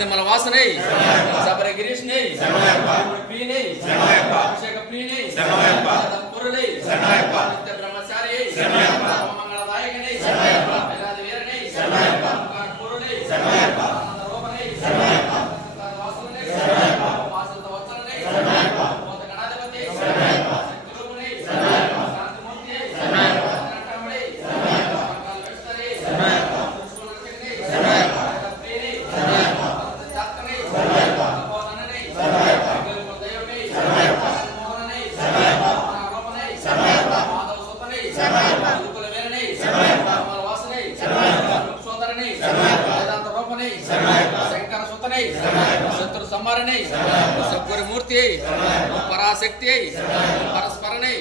గోవిందమల వాసనై శబరి గిరీష్ నై ప్రియ నై అభిషేక ప్రియ నై పురలై నిత్య బ్రహ్మచారి మంగళదాయక నై వేదాది వీర నై పురలై ఆనంద రూపనై వాసనై వాసంత వత్సలనై మోద గణాధిపతి శక్తి రూపనై శాంతిమూర్తి అనంతమణి మంగళ విస్తరి శంకర సుతనై శత్రు సంహారణై సద్గురు మూర్తి పరాశక్తి పరస్పరణై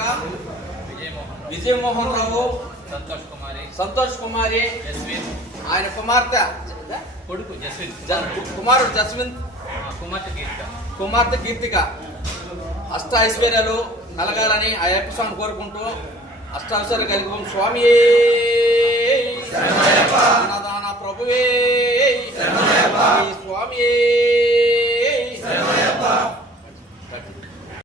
अरे विजय मोहन राव संतोष कुमारी ఆయన కుమార్తె కొడుకు కుమారుడు జస్వింత్ కుమార్తె కీర్తిక అష్ట ఐశ్వర్యాలు కలగాలని ఆ అయ్యప్ప స్వామి కోరుకుంటూ అష్టాశ్వర్యాలు కలిగి స్వామి ప్రభువే స్వామి